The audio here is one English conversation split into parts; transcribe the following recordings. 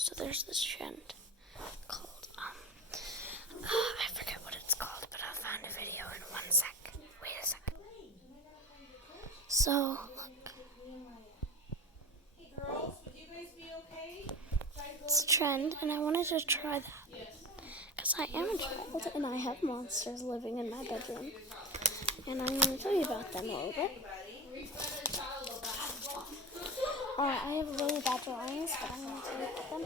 So there's this trend called, I forget what it's called, but I'll find a video in 1 sec. Wait a sec. So, look. It's a trend, and I wanted to try that. Because I am a child, and I have monsters living in my bedroom. And I'm going to tell you about them a little bit. I have really bad drawings, but I'm going to tell you about them.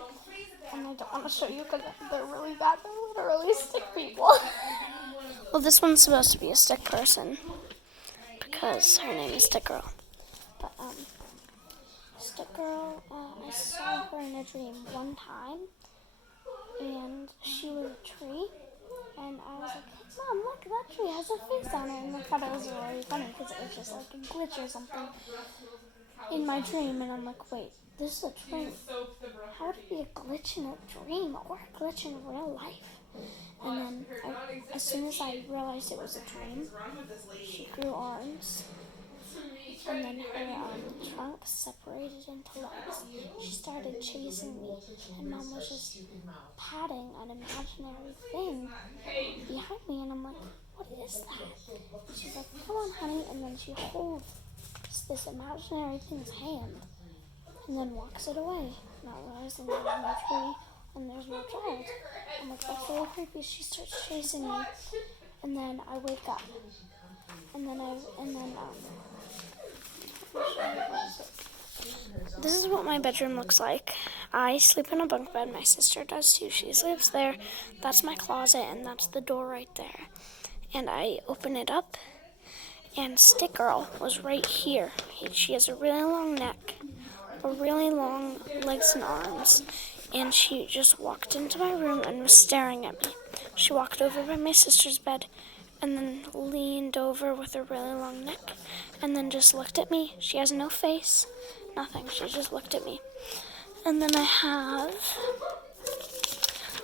And I don't want to show you because they're really bad. They're literally stick people. Well, this one's supposed to be a stick person because her name is Stick Girl. But, Stick Girl, I saw her in a dream one time, and she was a tree, and I was like, Mom, look, that tree has a face on it, and I thought it was really funny because it was just like a glitch or something in my dream, and I'm like, wait, this is a dream. How would it be a glitch in a dream or a glitch in real life? And then, as soon as I realized it was a dream, she grew arms. And then her trunk separated into legs. She started chasing me, and Mom was just patting an imaginary thing behind me, and I'm like, what is that? And she's like, come on, honey, and then she holds this imaginary thing's hand, and then walks it away, not realizing there's no tree and there's no child. I'm like, that's really creepy. She starts chasing me, and then I wake up, and then this is what my bedroom looks like. I sleep in a bunk bed. My sister does too. She sleeps there. That's my closet, and that's the door right there. And I open it up, and Stick Girl was right here. She has a really long neck, a really long legs and arms, and she just walked into my room and was staring at me. She walked over by my sister's bed, and then leaned over with a really long neck, and then just looked at me. She has no face, nothing. She just looked at me. And then I have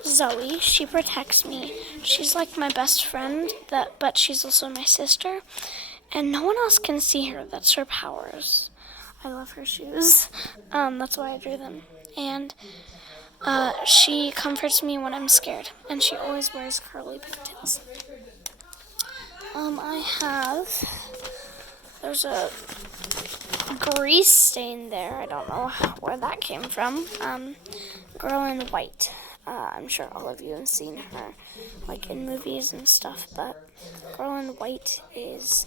Zoe. She protects me. She's like my best friend, but she's also my sister, and no one else can see her. That's her powers. I love her shoes. That's why I drew them. And she comforts me when I'm scared, and she always wears curly pigtails. There's a grease stain there. I don't know where that came from. Girl in White. I'm sure all of you have seen her, like in movies and stuff, but Girl in White is,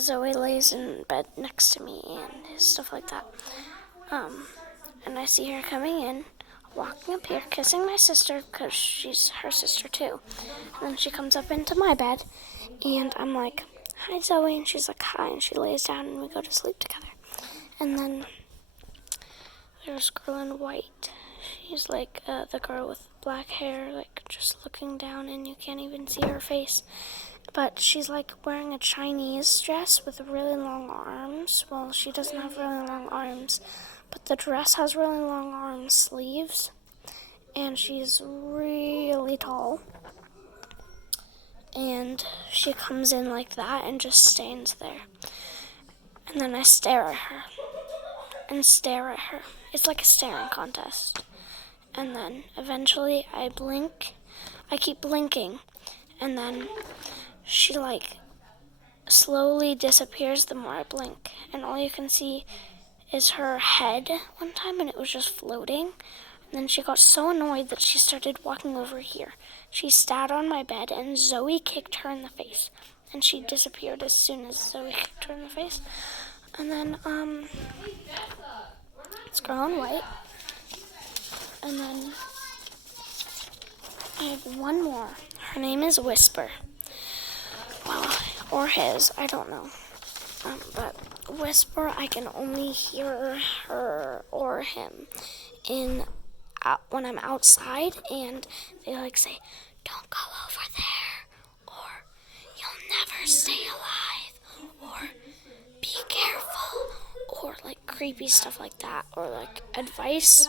Zoe lays in bed next to me and stuff like that. And I see her coming in, walking up here, kissing my sister, because she's her sister too. And then she comes up into my bed, and I'm like, hi, Zoe, and she's like, hi, and she lays down, and we go to sleep together. And then there's Girl in White. She's like the girl with black hair, like just looking down, and you can't even see her face. But she's like wearing a Chinese dress with really long arms. Well, she doesn't have really long arms, but the dress has really long arm sleeves, and she's really tall. And she comes in like that and just stands there. And then I stare at her and stare at her. It's like a staring contest. And then eventually I blink. I keep blinking, and then she like slowly disappears the more I blink, and all you can see is her head one time, and it was just floating. And then she got so annoyed that she started walking over here. She sat on my bed, and Zoe kicked her in the face, and she disappeared as soon as Zoe kicked her in the face. And then it's Girl in White, and then I have one more. Her name is Whisper. Well, or his, I don't know. But Whisper, I can only hear her or him when I'm outside, and they like say, don't go over there, or you'll never stay alive, or be careful, or like creepy stuff like that, or like advice.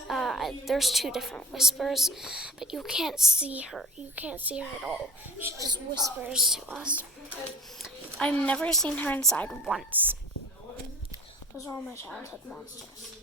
There's 2 different whispers, but you can't see her. You can't see her at all. She just whispers to us. I've never seen her inside once. Those are all my childhood monsters.